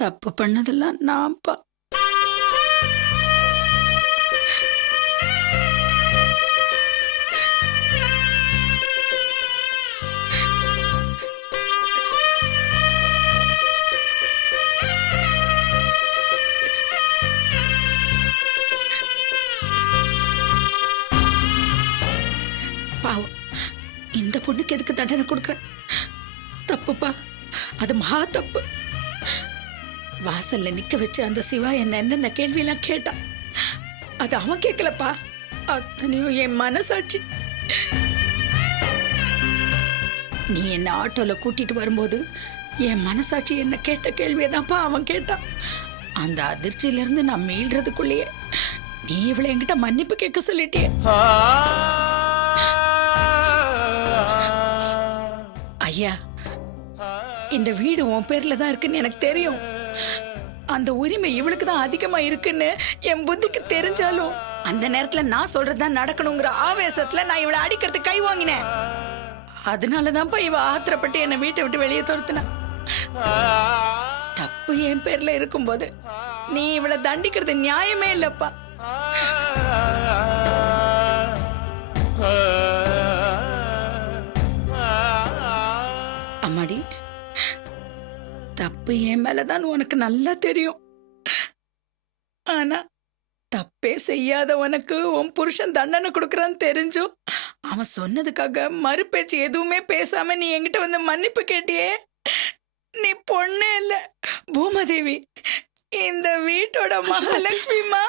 தப்பு பண்ணதெல்லாம் நான்ப்பா. பாவம், இந்த பொண்ணுக்கு எதுக்கு தண்டனை கொடுக்குறேன்? தப்புப்பா, அது மகா தப்பு. வாசல்ல நிக்க வச்சு அந்த சிவா என்னென்ன கேள்வியெல்லாம் கேட்டான். அது அவன் கேட்கலப்பா, அத்தனையும் என் மனசாட்சி. நீ என்ன ஆட்டோல கூட்டிட்டு வரும்போது என் மனசாட்சி என்ன கேட்ட கேள்வியதான்ப்பா அவன் கேட்டான். அந்த அதிர்ச்சியில இருந்து நான் மீள்றதுக்குள்ளேயே நீ இவளை என்கிட்ட மன்னிப்பு கேட்க சொல்லிட்டியே. ஐயா, இந்த வீடு உன் பேர்ல தான் இருக்குன்னு எனக்கு தெரியும். அந்த உரிமை இவளுக்கு தான் அதிகமா இருக்குன்னு என் புத்திக்கு தெரிஞ்சாலும் அந்த நேரத்துல நான் சொல்றதுதான் நடக்கணுங்கிற ஆவேசத்துல நான் இவளை அடிக்கிறதுக்கு கை வாங்கினேன். அதனாலதான்ப்பா இவ ஆத்திரப்பட்டு என்னை வீட்டை விட்டு வெளியே துரத்துன. தப்பு என் பேர்ல இருக்கும்போது நீ இவளை தண்டிக்கிறது நியாயமே இல்லப்பா. அம்மாடி, தப்பு என் மேலதான் உனக்கு நல்லா தெரியும். ஆனா தப்பே செய்யாத உனக்கு உன் புருஷன் தண்டனை கொடுக்கறான்னு தெரிஞ்சும் அவன் சொன்னதுக்காக மறுபேச்சு எதுவுமே பேசாம நீ என்கிட்ட வந்து மன்னிப்பு கேட்டியே. நீ பொண்ணே இல்ல, பூமாதேவி, இந்த வீட்டோட மகாலட்சுமிமா,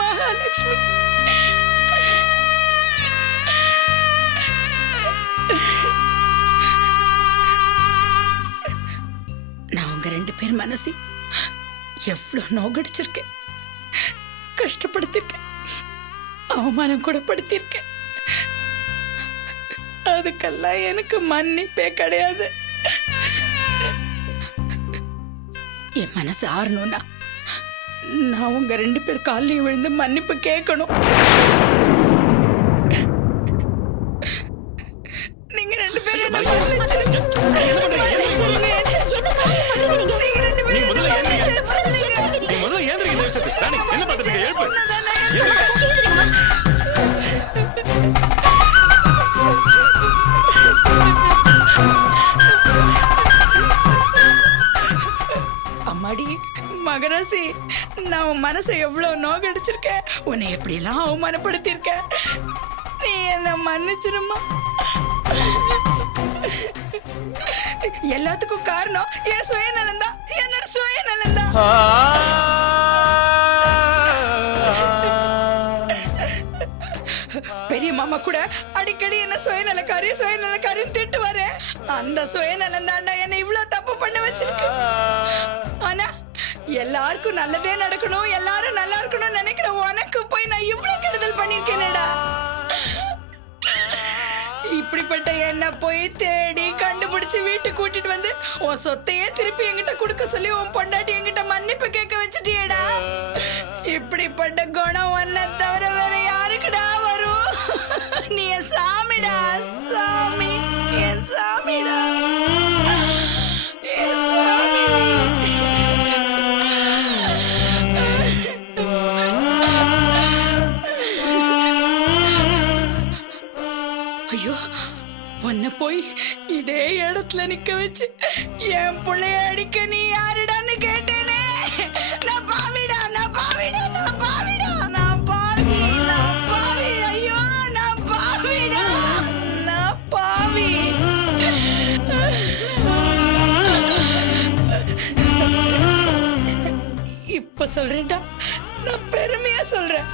மகாலட்சுமி. நான் உங்க 2 பேர் மனசி எவ்வளவு நோகடிச்சிருக்கேன், கஷ்டப்படுத்திருக்கேன், அவமானம் கூட படுத்திருக்கேன். அதுக்கெல்லாம் எனக்கு மன்னிப்பே கிடையாது. என் மனசு ஆறணும்னா நான் உங்க 2 பேர் காலையும் விழுந்து மன்னிப்பு கேட்கணும். நீங்க 2 பேரும் அம்மாடி மகராசி, நான் உன் மனசை எவ்வளவு நோகடிச்சிருக்கேன், உன்னை எப்படி எல்லாம் அவமானப்படுத்திருக்கேன். நீ என்ன மன்னிச்சிருமா. எல்லாத்துக்கும் காரணம் என் சுயநலம் தான், என்னோட சுயநலம் தான். பெரிய மாமா கூட அடிக்கடி என்ன சுயநலக்காரின்னு திட்டுவாரு. அந்த சுயநலம் தாண்டா என்ன இவ்வளவு தப்பு பண்ண வச்சிருக்கு. ஆனா எல்லாருக்கும் நல்லதே நடக்கணும், எல்லாரும் நல்லா இருக்கணும்னு நினைக்கிற உனக்கு போய் நான் இவ்வளவு கெடுதல் பண்ணிருக்கேனேடா. இப்படிப்பட்ட என்ன போய் தேடி கண்டுபிடிச்சு வீட்டுக்கு கூட்டிட்டு வந்து உன் சொத்தையே திருப்பி என்கிட்ட கொடுக்க சொல்லி உன் பொண்டாட்டி என்கிட்ட மன்னிப்பு கேட்க வச்சுட்டியேடா. இப்படிப்பட்ட குணம் ஒன்ன தவிர வேற யாருக்குடா வரும்? நீ என் சாமிடா, சாமி, என் சாமிடா, என் சாமி. ஐயோ, உன்னை போய் இதே இடத்துல நிக்க வச்சு என் பிள்ளைய அடிக்க நீ யாருடான்னு கேட்டேனே. நான் பாவிடா, நான் பாவிடா, நான் பாவிடா, நான் பாவி, நான் பாவி. ஐயோ, நான் பாவிடா, நான் பாவி. இப்ப சொல்றேன்டா, நான் பெருமையா சொல்றேன்,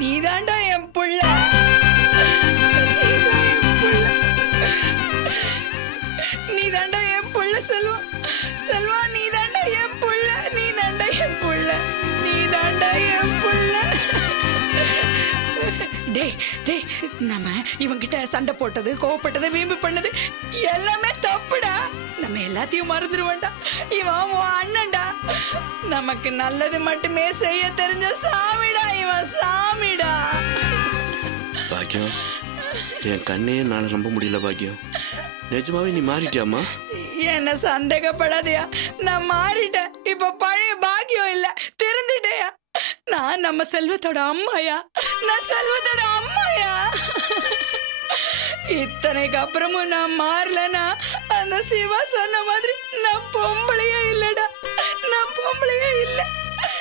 நீதாண்டா என் புள்ள. நீதாண்டா என் புள்ள செல்வா, செல்வா, நீதாண்டா என் புள்ள, நீதாண்டா என் புள்ள, நீதாண்டா என் புள்ள. டேய் டேய், நம்ம இவங்கிட்ட சண்டை போட்டது, கோவப்பட்டது, வீம்பு பண்ணது எல்லாமே தப்புடா. நம்ம எல்லாத்தையும் மறந்துடுவோம்டா. இவன் உன் அண்ணன்டா, நமக்கு நல்லது மட்டுமே செய்ய தெரிஞ்ச சாமிடா, இவன் சாமிடா. பாக்கியம், என் கண்ணே நான் நம்ப முடியல பாக்கியம். நிஜமாவே நீ மாறிட்டியாமா? என்ன என்ன சந்தேகப்படாதயா, நான் மாறிட்டேன். இப்ப பழைய பாக்கியம் இல்ல, திருந்துட்டேயா. நான் நம்ம செல்வத்தோட அம்மாயா, நான் செல்வத்தோட அம்மாயா. இத்தனைக்கு அப்புறமும் நான் மாறலனா அந்த சிவா சொன்ன மாதிரி நான் பொம்பளையே இல்லடா, நான் பொம்பளையே இல்ல.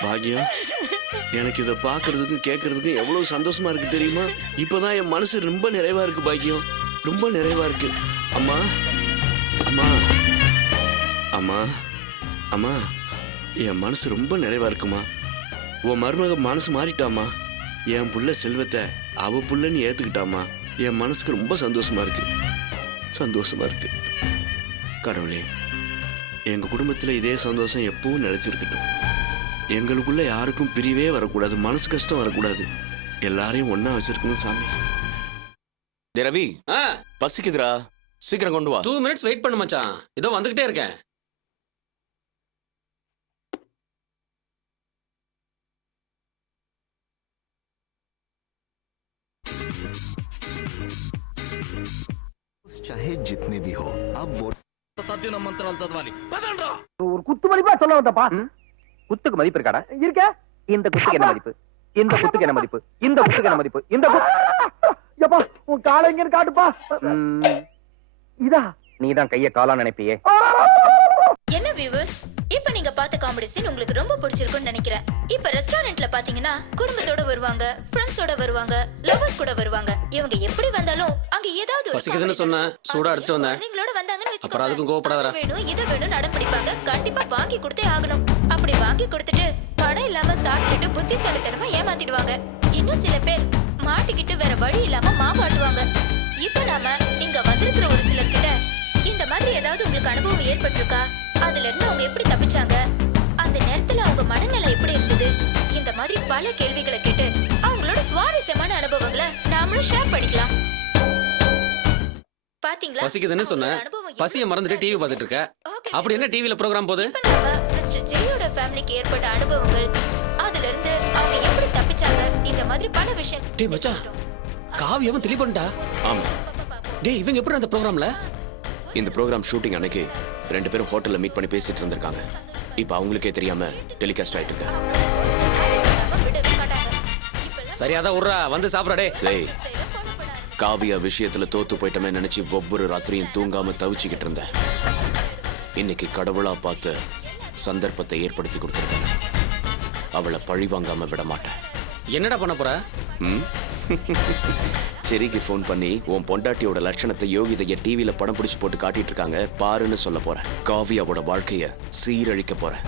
பாக்கியம், எனக்கு இதை பார்க்கறதுக்கும் கேட்கறதுக்கும் எவ்வளவு சந்தோஷமா இருக்கு தெரியுமா? இப்பதான் என் மனசு ரொம்ப நிறைவா இருக்கு பாக்கியம், ரொம்ப நிறைவா இருக்கு. அம்மா அம்மா அம்மா அம்மா, என் மனசு ரொம்ப நிறைவா இருக்குமா. உன் மருமக மனசு மாறிட்டாமா. என் புள்ள செல்வத்தை அவ புள்ளன்னு ஏத்துக்கிட்டாமா. என் மனசுக்கு ரொம்ப சந்தோஷமா இருக்கு, சந்தோஷமா இருக்கு. கடவுளே, எங்க குடும்பத்துல இதே சந்தோஷம் எப்பவும் நிலைச்சிருக்கட்டும். எங்களுக்குள்ள யாருக்கும் பிரிவே வரக்கூடாது, மனசு கஷ்டம் வரக்கூடாது. எல்லாரையும் ஒண்ணா வச்சிருக்கணும் சாமி. டேய் ரவி, பசிக்குதுடா, சீக்கிரம் கொண்டு வா. 2 minutes வெயிட் பண்ணு மச்சான், இதோ வந்துகிட்டே இருக்கேன். चाहे जितने भी हो अब वो ஒரு குத்து மதிப்பா சொல்ல வந்தப்பா. குத்துக்கு மதிப்பு இருக்காடா? இருக்க. இந்த குத்துக்கு என்ன மதிப்பு, இந்த குத்துக்கு என்ன மதிப்பு, இந்த குத்துக்கு என்ன மதிப்பு, இந்த எப்பா உன் காலை எங்கன்னு காட்டுப்பா. இதா நீதான் கைய காலா நினைப்பியே. என்ன வியூவர்ஸ், இப்ப நீங்க பார்த்த காமெடி சீன் உங்களுக்கு ரொம்ப பிடிச்சிருக்கும்னு நினைக்கிறேன். இப்ப ரெஸ்டாரண்ட்ல பாத்தீங்கன்னா குடும்பத்தோட வருவாங்க, ஃப்ரெண்ட்ஸோட வருவாங்க, லவர்ஸ் கூட வருவாங்க. இவங்க எப்படி வந்தாலும் அங்க ஏதாவது பசிக்குதுன்னு சொன்னேன், சூடா எடுத்துட்டு வந்தேன். நீங்களோட வந்தாங்கன்னு அப்புறம் அதுக்கும் கோவப்படாதடா. வேணும் இது வேணும் நடம் பிடிப்பாங்க. கண்டிப்பா வாங்கி கொடுத்தே ஆகணும். அப்படி வாங்கி கொடுத்துட்டு படம் இல்லாம சாப்பிட்டுட்டு புத்திசாலித்தனமா ஏமாத்திடுவாங்க. இன்னும் சில பேர் மாட்டிக்கிட்டு வேற வழி இல்லாம மாவாட்டுவாங்க. இப்ப நாம இங்க வந்திருக்கிற ஒரு சிலர் கிட்ட இந்த மாதிரி ஏதாவது உங்களுக்கு அனுபவம் ஏற்பட்டிருக்கா? அதுல இருந்து அவங்க எப்படி தப்பிச்சாங்க? அந்த நேரத்துல அவங்க மனநிலை எப்படி இருந்தது? இந்த மாதிரி பல கேள்விகளை கேட்டு அவங்களோட சுவாரஸ்யமான அனுபவங்களை நாமளும் ஷேர் பண்ணிக்கலாம். பாத்தீங்களா? பசிக்குதுன்னு சொன்னேன், பசியை மறந்துட்டு டிவி பார்த்துட்டு இருக்க. அப்படி என்ன டிவில ப்ரோகிராம் போகுது? இப்ப நாம மிஸ்டர் ஜெயோட ஃபேமிலிக்கு ஏற்பட்ட அனுபவங்கள், அதுல இருந்து அவங்க எப்படி தப்பிச்சாங்க, இந்த மாதிரி பல விஷயங்கள். டேய் மச்சான், காவியாவும் தெளிவு பண்ணிட்டா. ஆமா, டேய் இவங்க எப்படி அந்த ப்ரோகிராம்ல? இந்த ப்ரோகிராம் ஷூட்டிங் அன்னைக்கு 2 பேரும் ஹோட்டல்ல மீட் பண்ணி பேசிட்டு இருந்திருக்காங்க. இப்ப அவங்களுக்கே தெரியாம டெலிகாஸ்ட் ஆயிட்டு இருக்கு. சரி அதான் உர்றா, வந்து சாப்பிடா. டேய், காவியா விஷயத்துல தோத்து போயிட்டமே நினைச்சு ஒவ்வொரு ராத்திரியும் தூங்காம தவிச்சுக்கிட்டு இருந்தேன். இன்னைக்கு கடவுளா பார்த்து சந்தர்ப்பத்தை ஏற்படுத்தி கொடுத்துருக்கேன். அவளை பழி வாங்காம விட மாட்டேன். என்னடா பண்ண போற? செரிக்கு ஃபோன் பண்ணி உன் பொண்டாட்டியோட லட்சணத்தை யோகிதைய டிவில படம் பிடிச்சு போட்டு காட்டிட்டு இருக்காங்க பாருன்னு சொல்ல போறேன். காவியாவோட வாழ்க்கைய சீரழிக்க போறேன்.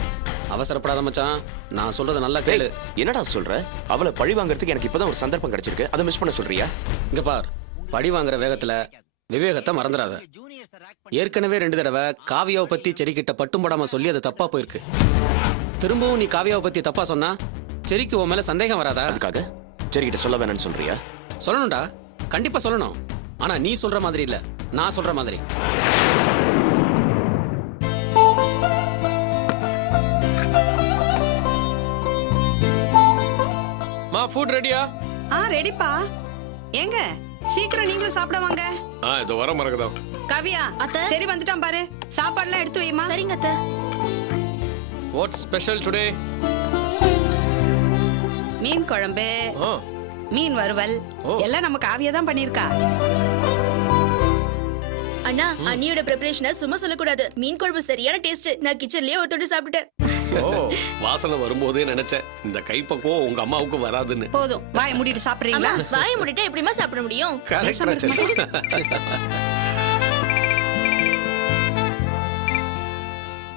அவசரப்படாத மச்சான், நான் சொல்றத நல்லா கேளு. என்னடா சொல்ற? அவளை பழி வாங்குறதுக்கு எனக்கு இப்பதான் ஒரு சந்தர்ப்பம் கிடைச்சிருக்கு, அதை மிஸ் பண்ண சொல்றியா? இங்க பார், பழி வாங்குற வேகத்துல விவேகத்தை மறந்துடாத. ஏற்கனவே 2 தடவை காவியாவை பத்தி செரிக்கிட்ட பட்டும் படாம சொல்லி அது தப்பா போயிருக்கு. திரும்பவும் நீ காவியாவை பத்தி தப்பா சொன்னா செரிக்கு உன் மேல சந்தேகம் வராதா? அதுக்காக செரிக்கிட்ட சொல்ல வேணாம்னு சொல்றியா? சொல்லணும்டா, கண்டிப்பா சொல்லணும். ஆனா நீ சொல்ற மாதிரி இல்ல, நான் சொல்ற மாதிரி. மா ஃபுட் ரெடியா? ரெடிப்பா. ஏங்க சீக்கிரம் நீங்களும் சாப்பிட வாங்க. இதோ வர மறக்குதா. கவியா சரி வந்துட்டான் பாரு, சாப்பாடுலாம் எடுத்து வைமா. சரிங்க அத்தை. What special today? மீன் குழம்பு, மீன் வறுவல் எல்லாம் நம்ம காவியா தான் பண்ணிருக்கா. அண்ணா, அண்ணியோட பிரிப்பரேஷனை சும்மா சொல்லக்கூடாது. மீன் குழம்பு சரியான டேஸ்ட். நான் கிச்சன்லயே ஒரு தொட்டு சாப்பிட்டேன். வாசனை வரும்போதே நினைச்சேன் இந்த கைப்பக்குவம் உங்க அம்மாவுக்கு வராதுன்னு. போதும், வாயை மூடிட்டு சாப்பிடுறீங்களா? வாயை மூடிட்டா எப்படிமா சாப்பிட முடியும்?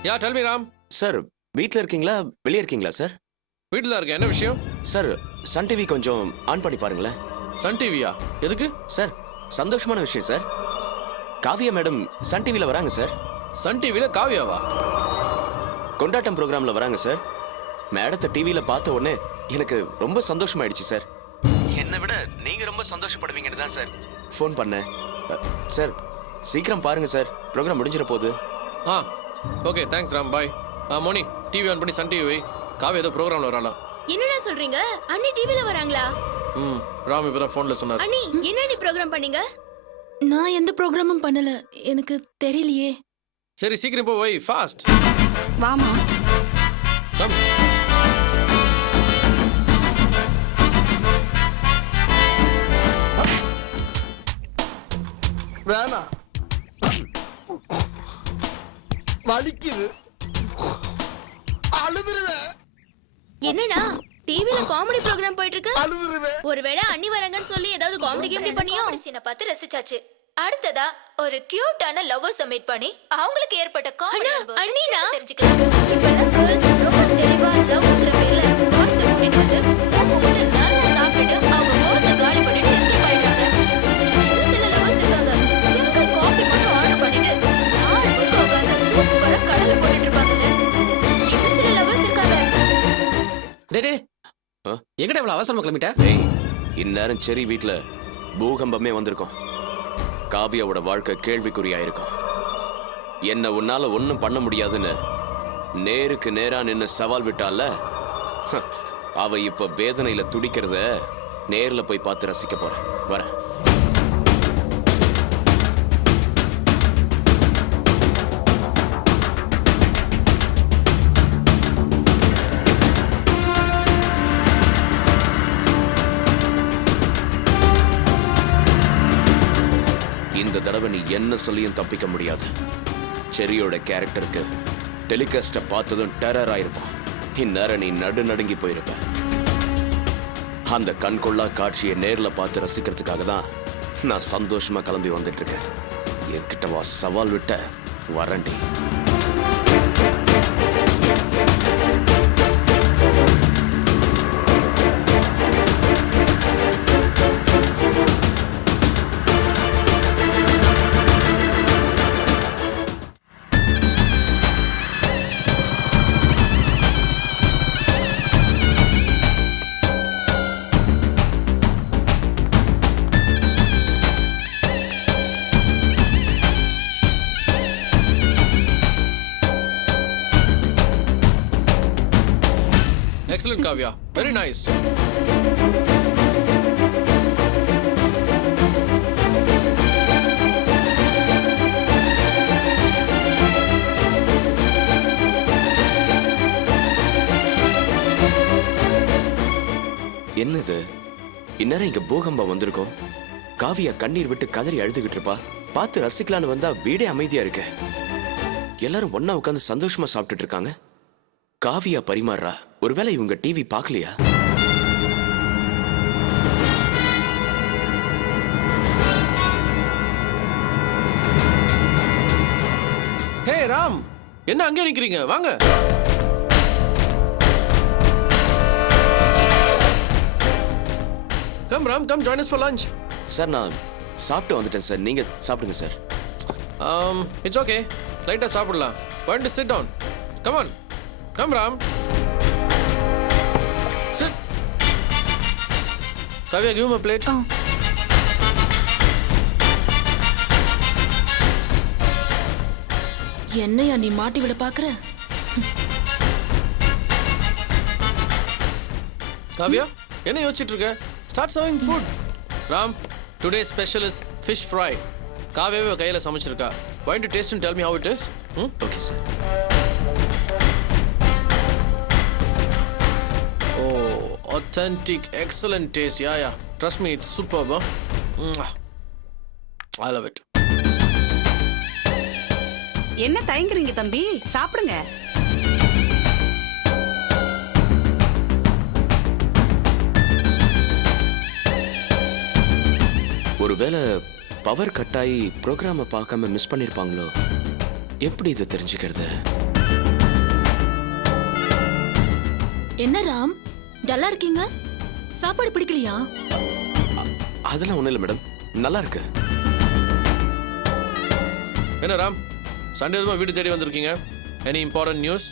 யா டெல் மீ ராம். சார் வீட்ல இருக்கீங்களா வெளியே இருக்கீங்களா? சார் வீட்டுல தான் இருக்கேன். என்ன விஷயம்? சார் சன் டிவி கொஞ்சம் ஆன் பண்ணி பாருங்களேன். சன் டிவியா? எதுக்கு? சார் சந்தோஷமான விஷயம் சார், காவியா மேடம் சன் டிவில வராங்க சார். சன் டிவில காவியாவா? கொண்டாட்டம் ப்ரோக்ராம்ல வராங்க சார். மேடத்தை டிவில பார்த்த உடனே எனக்கு ரொம்ப சந்தோஷமாயிடுச்சு சார். என்னை விட நீங்க ரொம்ப சந்தோஷப்படுவீங்கன்னு தான் சார் ஃபோன் பண்ணேன். சார் சீக்கிரம் பாருங்க சார், ப்ரோக்ராம் முடிஞ்சிட போகுது. Okay thanks Ram, bye. Moni TV on பண்ணி சன் டிவி காவியா ஏதோ ப்ரோக்ராம்ல வரானா? என்னடா சொல்றீங்க? அண்ணி டிவில வராங்களா? ராம் இப்பதான் போன்ல சொன்னார். அண்ணி என்ன நீ ப்ரோகிராம் பண்ணீங்க? நான் எந்த ப்ரோகிராமும் பண்ணல, எனக்கு தெரியலையே. சரி சீக்கிரம் போ வை ஃபாஸ்ட் வாமா. கம் வேணாம், வலிக்குது, அழுதுருவேன், என்னடா டிவில காமெடி ப்ரோகிராம் போயிட்டு இருக்கு. அழுதுருவேன். ஒருவேளை அண்ணி வரங்கன்னு சொல்லி ஏதாவது காமெடி கேமெடி பண்ணியோ? சீனை பார்த்து ரசிச்சாச்சு. அடுத்ததா ஒரு கியூட்டான லவ்வர்ஸ் மீட் பண்ணி அவங்களுக்கு ஏற்பட்ட காமெடி அண்ணினா தெரிஞ்சுக்கலாம். இப்பெல்லாம் கேர்ள்ஸ் ரொம்ப தெளிவா லவ்ங்கிற பேர்ல பாய்ஸ் கூட்டிட்டு வந்து போகும்போது நல்லா சாப்பிட்டுட்டு அவங்க பாய்ஸ் காலி பண்ணிட்டு எஸ்கேப் ஆயிடுறாங்க. இன்னும் சில லவ்வர்ஸ் இருக்காங்க, சிங்கிள் காஃபி மட்டும் ஆர்டர் பண்ணிட்டு நாள் முழுக்க உட்காந்து சூப்பரா கடலை போட்டுட்டு இருப்பாங்க. இன்னும் சில லவ்வர்ஸ் இருக்காங்க. டே எங்கடா இவ்வளவு அவசரமா கிளம்பிட்ட? டேய் இந்நேரம் செரி வீட்ல பூகம்பமே வந்திருக்கும். காவியாவோட வாழ்க்கை கேள்விக்குறியாயிருக்கும். என்ன உன்னால ஒன்னும் பண்ண முடியாதுன்னு நேருக்கு நேரா நின்னு சவால் விட்டால, அவ இப்ப வேதனையில துடிக்கிறத நேர்ல போய் பார்த்து ரசிக்க போறேன். வரேன். இந்த தடவை நீ என்ன சொல்லியும் தப்பிக்க முடியாது. செரியோட கேரக்டருக்கு டெலிகாஸ்ட பார்த்ததும் டெரர் ஆயிருப்பான். இந்நேரம் நீ நடுநடுங்கி போயிருப்ப. அந்த கண்கொள்ளா காட்சியை நேர்ல பார்த்து ரசிக்கிறதுக்காக தான் நான் சந்தோஷமா கிளம்பி வந்துட்டு இருக்கேன். என்கிட்ட வா, சவால் விட்ட வரண்டி. Excellent, Kavya. Very nice. என்னது இந்நேரம் இங்க பூகம்பம் வந்திருக்கும். காவியா கண்ணீர் விட்டு கதறி அழுதுகிட்டு இருப்பா. பார்த்து ரசிக்கலான்னு வந்தா வீடே அமைதியா இருக்கு. எல்லாரும் ஒன்னா உட்காந்து சந்தோஷமா சாப்பிட்டுட்டு இருக்காங்க. காவியா பரிமாறா. ஒருவேளை இவங்க டிவி பார்க்கலையா? ஹே ராம், என்ன அங்கே நிக்கிறீங்க? வாங்க. Come Ram, come join us for lunch. Sir நான் சாப்பிட்டு வந்துட்டேன் சார். நீங்க சாப்பிடுங்க சார். It's okay. லைட்டா சாப்பிடலாம். Why don't you sit down? Come on. Come Ram. Sit. Kavya, give him a plate. Oh. என்னையா நீ மாட்டி விட பாக்குற? Kavya, என்ன யோசிச்சிட்டு இருக்க? Start serving food. Ram, today's special is fish fry. காவியாவே கையில சமைச்சிருக்கா. Why don't you taste and tell me how it is? Okay sir. Oh, authentic, excellent taste. Yeah. Trust me, it's superb. Huh? I love it. என்ன தயங்குறீங்க தம்பி? சாப்பிடுங்க. ஒருவேளை power cut ஆகி ப்ரோக்ராமை பார்க்காம miss பண்ணிருப்பாங்களோ? எப்படி இதை தெரிஞ்சுக்கிறது? என்ன ராம், டல்லா இருக்கீங்க? சாப்பாடு பிடிக்கலையா? அதெல்லாம் ஒண்ணும் இல்லை மேடம், நல்லா இருக்கு. என்ன ராம், சண்டே எதுவும் வீடு தேடி வந்திருக்கீங்க? Any important news?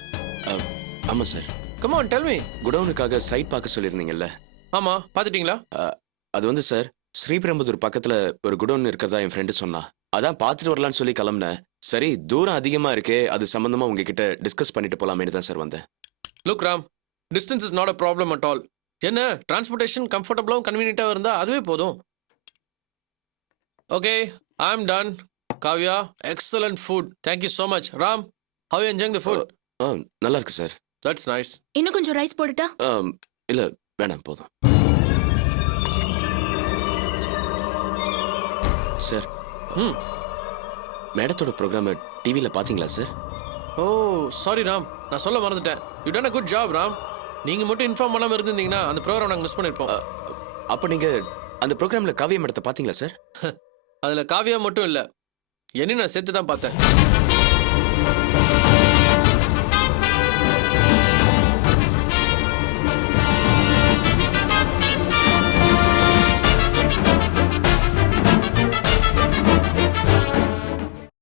ஆமா சார். Come on, tell me. குடவுனுக்காக சைட் பார்க்க சொல்லியிருந்தீங்கல்ல? ஆமா, பாத்துட்டீங்களா? அது வந்து சார், ஸ்ரீபெரும்புதூர் பக்கத்துல ஒரு குடவுன் இருக்கிறதா என் ஃப்ரெண்டு சொன்னா. அதான் பார்த்துட்டு வரலான்னு சொல்லி கிளம்புனேன். சரி, தூரம் அதிகமா இருக்கே, அது சம்பந்தமா உங்ககிட்ட டிஸ்கஸ் பண்ணிட்டு போலாமேனு தான் சார் வந்தேன். Look Ram, distance is not a problem at all. என்ன டிரான்ஸ்போர்ட்டேஷன் கம்ஃபர்டபுளாகவும் கன்வீனியன்ட்டாக இருந்தால் அதுவே போதும். ஓகே, ஐ ஆம் ton. Kavya, excellent food. Thank you so much. Ram, how are you enjoying the food? நல்லா இருக்கு சார். That's nice. இன்னும் கொஞ்சம் ரைஸ் போட்டுட்டா? இல்ல வேணாம் போதும். சார், மேடத்தோட ப்ரோக்ராம் டிவியில பாத்தீங்களா சார்? Oh, sorry Ram. நான் சொல்ல மறந்துட்டேன். You done a good job, Ram. நீங்க மட்டும் இன்ஃபார்ம் பண்ணாம இருந்தீங்கன்னா அந்த ப்ரோக்ராம் நாங்க மிஸ் பண்ணிருப்போம். அப்ப நீங்க அந்த ப்ரோக்ராம்ல காவியா மேடத்தை பாத்தீங்களா சார்? அதுல காவியா மட்டும் இல்ல, என்னையும் நான் சேர்த்து தான் பார்த்தேன்.